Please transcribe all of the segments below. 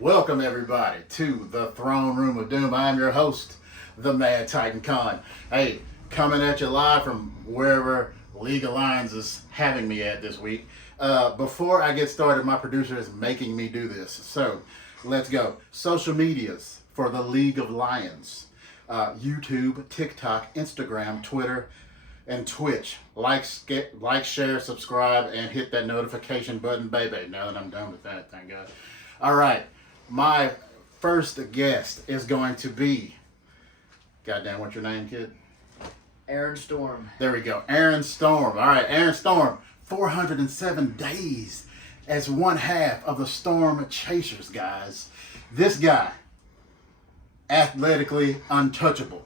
Welcome everybody to the Throne Room of Doom. I am your host, the Mad Titan Khan. Hey, coming at you live from wherever League of Lions is having me at this week. Before I get started, my producer is making me do this. So let's go. Social medias for the League of Lions. YouTube, TikTok, Instagram, Twitter, and Twitch. Like, share, subscribe, and hit that notification button, baby. Now that I'm done with that, thank God. All right. My first guest is going to be, goddamn, what's your name, kid? Aaron Storm. There we go, Aaron Storm. All right, Aaron Storm, 407 days as one half of the Storm Chasers, guys. This guy, athletically untouchable.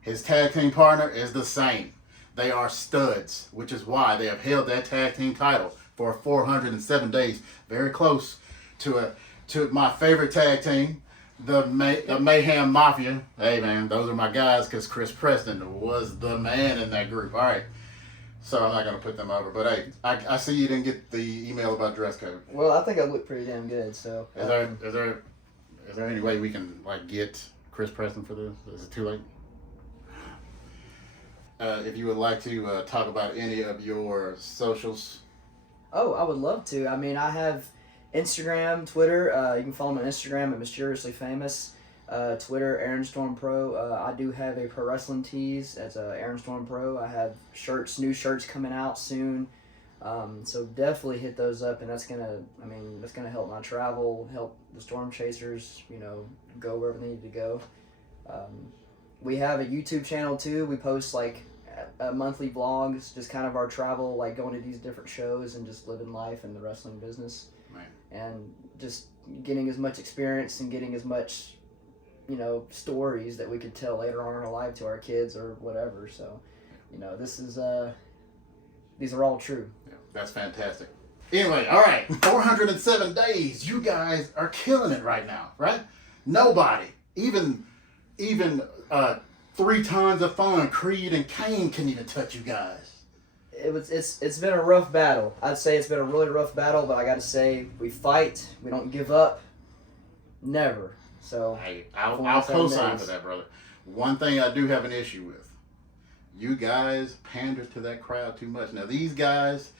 His tag team partner is the same. They are studs, which is why they have held that tag team title for 407 days. Very close to my favorite tag team, the Mayhem Mafia. Hey man, those are my guys because Chris Preston was the man in that group. All right, so I'm not gonna put them over, but hey, I see you didn't get the email about dress code. Well, I think I look pretty damn good. So Is there any way we can get Chris Preston for this? Is it too late? If you would like to talk about any of your socials. Oh, I would love to. I mean, I have Instagram, Twitter. You can follow me on Instagram at Mysteriously Famous. Twitter, Aaron Storm Pro. I do have a pro wrestling tees as Aaron Storm Pro. I have new shirts coming out soon. So definitely hit those up, and that's gonna help my travel, help the Storm Chasers, go wherever they need to go. We have a YouTube channel too. We post monthly vlogs, just kind of our travel, like going to these different shows and just living life in the wrestling business. Right. And just getting as much experience and getting as much, stories that we could tell later on in our life to our kids or whatever. So, these are all true. Yeah, that's fantastic. Anyway, all right, 407 days. You guys are killing it right now, right? Nobody, even 3 tons of fun, Creed and Kane can even touch you guys. It's been a rough battle. I'd say it's been a really rough battle, but I got to say we fight. We don't give up. Never. So hey, I'll co-sign for that, brother. One thing I do have an issue with: you guys pander to that crowd too much. Now these guys,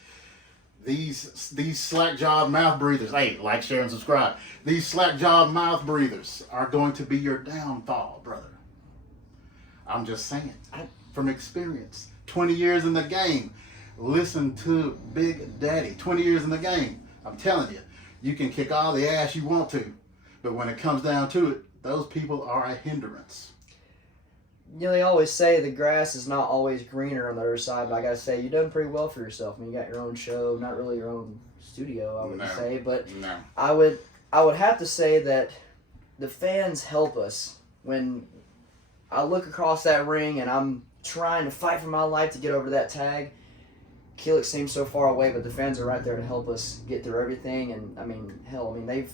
these slack job mouth breathers. Hey, like, share, and subscribe. These slack job mouth breathers are going to be your downfall, brother. I'm just saying, from experience. 20 years in the game. Listen to Big Daddy. 20 years in the game. I'm telling you, you can kick all the ass you want to, but when it comes down to it, those people are a hindrance. They always say the grass is not always greener on the other side, but I gotta say, you've done pretty well for yourself. I mean, you got your own show, not really your own studio, I wouldn't say, but no. I would have to say that the fans help us. When I look across that ring and I'm trying to fight for my life to get over that tag, Killa seems so far away, but the fans are right there to help us get through everything. And they've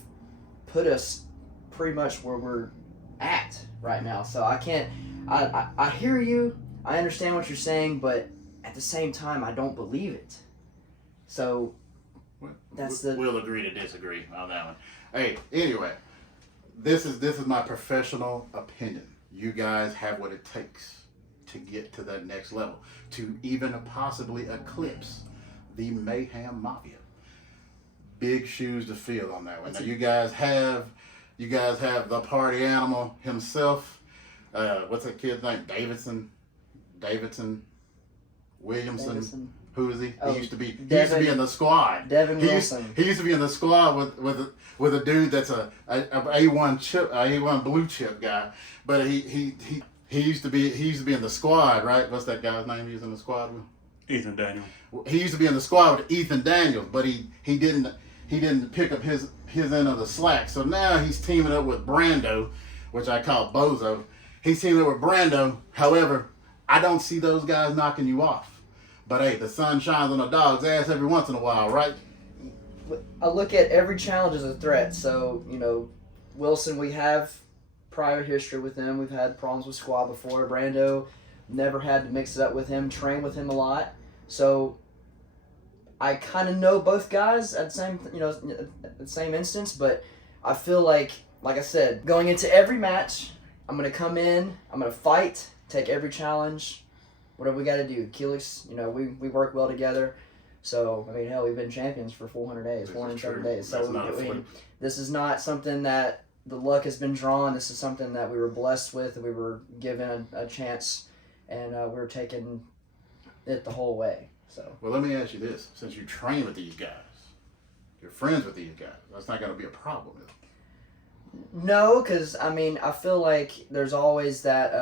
put us pretty much where we're at right now. So I hear you, I understand what you're saying, but at the same time, I don't believe it. So We'll agree to disagree on that one. Hey, anyway, this is my professional opinion. You guys have what it takes to get to that next level, to even possibly eclipse the Mayhem Mafia. Big shoes to fill on that one. Now you guys have the party animal himself. What's that kid's name? Davidson Williamson. Who is he? Oh, He used to be in the squad. Devin He Wilson. used to be in the squad with a dude that's a A1 blue chip guy. But he used to be in the squad, right? What's that guy's name he was in the squad with? Ethan Daniel. He used to be in the squad with Ethan Daniels, but he didn't pick up his end of the slack. So now he's teaming up with Brando, which I call Bozo. He's teaming up with Brando. However, I don't see those guys knocking you off. But hey, the sun shines on a dog's ass every once in a while, right? I look at every challenge as a threat. So, Wilson, we have prior history with him. We've had problems with squad before. Brando, never had to mix it up with him, train with him a lot. So I kind of know both guys at the same instance, but I feel like I said, going into every match, I'm going to come in, I'm going to fight, take every challenge, whatever we got to do. Keelix, we work well together. So, I mean, hell, we've been champions for 400 days, 407 days. So, this is not something that the luck has been drawn. This is something that we were blessed with. We were given a chance, and we're taking it the whole way. So. Well, let me ask you this. Since you train with these guys, you're friends with these guys, that's not going to be a problem, is it? No, because, I mean, I feel like there's always that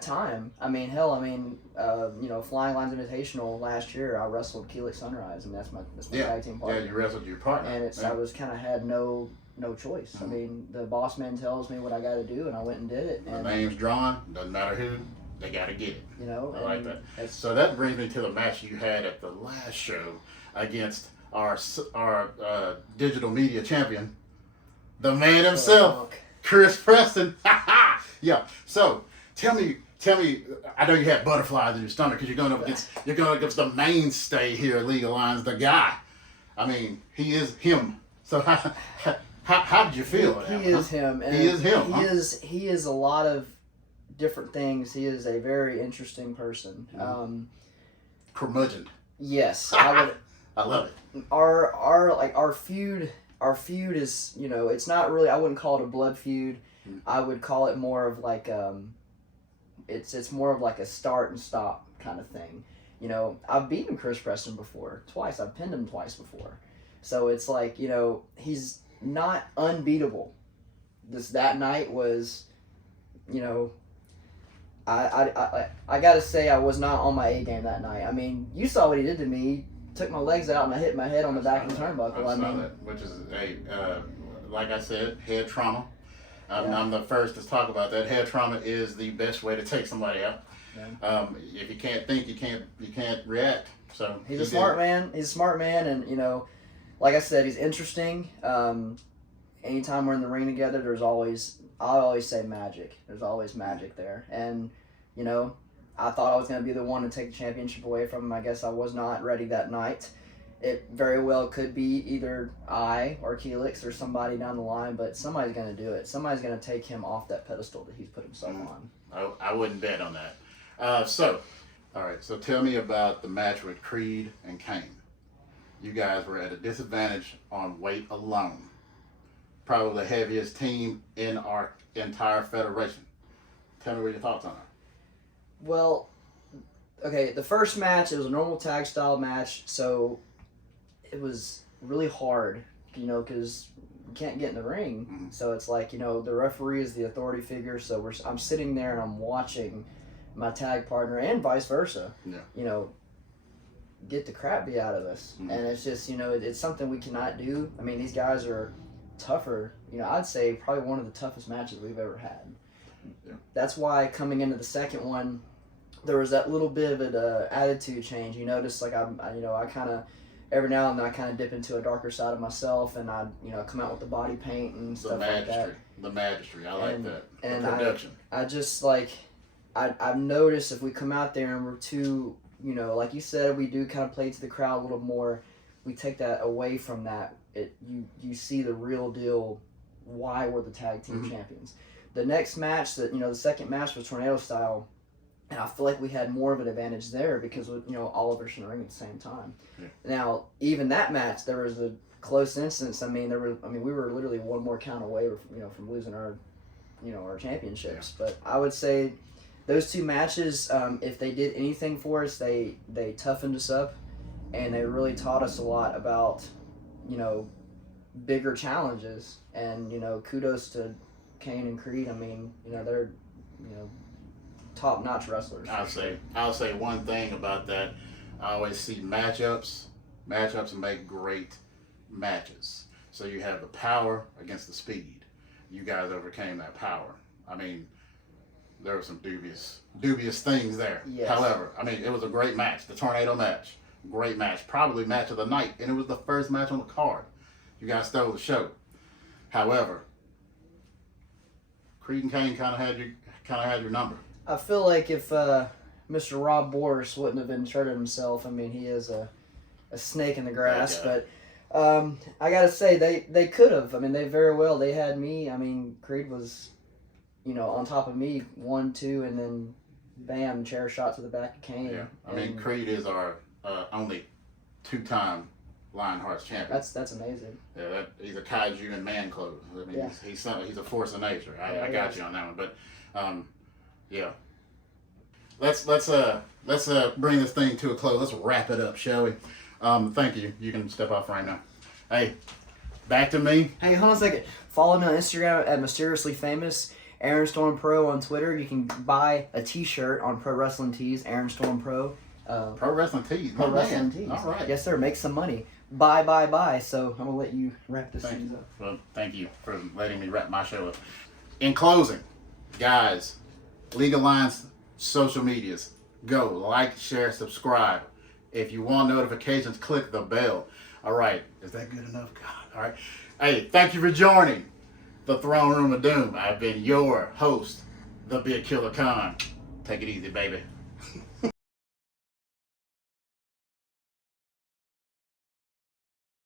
time. I mean, hell, Flying Lines Invitational last year, I wrestled Keelix Sunrise, and that's my tag team partner. Yeah, you wrestled your partner. And I was kind of had no choice. Mm-hmm. I mean, the boss man tells me what I got to do, and I went and did it. And the name's drawn, doesn't matter who, they got to get it. I like that. So that brings me to the match you had at the last show against our digital media champion, the man himself, Chris Preston. Yeah. So tell me. I know you had butterflies in your stomach because you're going against the mainstay here at League of Lions, the guy. I mean, he is him. So how did you feel? He is him. And he is him. He is a lot of different things. He is a very interesting person. Curmudgeon. Yes, I would. I love it. Our feud is, it's not really, I wouldn't call it a blood feud. I would call it more of like it's more of like a start and stop kind of thing. I've beaten Chris Preston before, twice. I've pinned him twice before. So it's like, he's not unbeatable. That night was, I gotta say I was not on my A game that night. I mean, you saw what he did to me. Took my legs out and I hit my head on the back of the turnbuckle. I saw that, which is like I said, head trauma. I'm the first to talk about that. Head trauma is the best way to take somebody out. Yeah. If you can't think, you can't react. So he's a smart man. He's a smart man, and like I said, he's interesting. Anytime we're in the ring together, I always say magic. There's always magic there, and I thought I was going to be the one to take the championship away from him. I guess I was not ready that night. It very well could be either I or Keelix or somebody down the line, but somebody's going to do it. Somebody's going to take him off that pedestal that he's put himself on. I wouldn't bet on that. So tell me about the match with Creed and Kane. You guys were at a disadvantage on weight alone. Probably the heaviest team in our entire federation. Tell me what your thoughts on it. Well, okay, the first match, it was a normal tag style match, so it was really hard, because you can't get in the ring. Mm-hmm. So it's like, the referee is the authority figure, so I'm sitting there and I'm watching my tag partner and vice versa, get the crap beat out of us. Mm-hmm. And it's just, it's something we cannot do. I mean, these guys are tougher. I'd say probably one of the toughest matches we've ever had. Yeah. That's why coming into the second one, there was that little bit of an attitude change. You notice, like I kind of every now and then I kind of dip into a darker side of myself, and I come out with the body paint and stuff like that. The majesty, I like that. And the production. I just I've noticed if we come out there and we're too, like you said, we do kind of play to the crowd a little more. We take that away from that. You see the real deal. Why we're the tag team champions. The next match, the second match was tornado style. And I feel like we had more of an advantage there because, all of us in the ring at the same time. Yeah. Now, even that match, there was a close instance. I mean, we were literally one more count away, from losing our championships. Yeah. But I would say those two matches, if they did anything for us, they toughened us up, and they really taught us a lot about, bigger challenges. And kudos to Kane and Creed. I mean, they're top-notch wrestlers. I'll say one thing about that. I always see matchups make great matches. So you have the power against the speed. You guys overcame that power. I mean, there were some dubious things there. Yes. However, I mean, it was a great match. The tornado match, great match, probably match of the night, and it was the first match on the card. You guys stole the show. However, Creed and Kane kind of had your number. I feel like if Mr. Rob Boris wouldn't have inserted himself, I mean, he is a snake in the grass, but I gotta say they could have. I mean, they very well. They had me. I mean, Creed was, on top of me 1-2, and then bam, chair shot to the back of Kane. Yeah, I mean, Creed is our only 2-time Lionhearts champion. That's amazing. Yeah, he's a kaiju in man clothes. I mean, Yeah. he's a force of nature. I got you on that one, but yeah. Let's bring this thing to a close. Let's wrap it up, shall we? Thank you. You can step off right now. Hey, back to me. Hey, hold on a second. Follow me on Instagram at Mysteriously Famous. Aaron Storm Pro on Twitter. You can buy a T-shirt on Pro Wrestling Tees. Aaron Storm Pro. Pro Wrestling Tees. Pro Wrestling Tees. All right. Yes, sir. Make some money. Buy. So I'm gonna let you wrap this thing up. Well, thank you for letting me wrap my show up. In closing, guys, League Alliance social medias. Go like, share, subscribe. If you want notifications, click the bell. All right. Is that good enough? God. All right. Hey, thank you for joining the Throne Room of Doom. I've been your host, the Big Killa Khan. Take it easy, baby.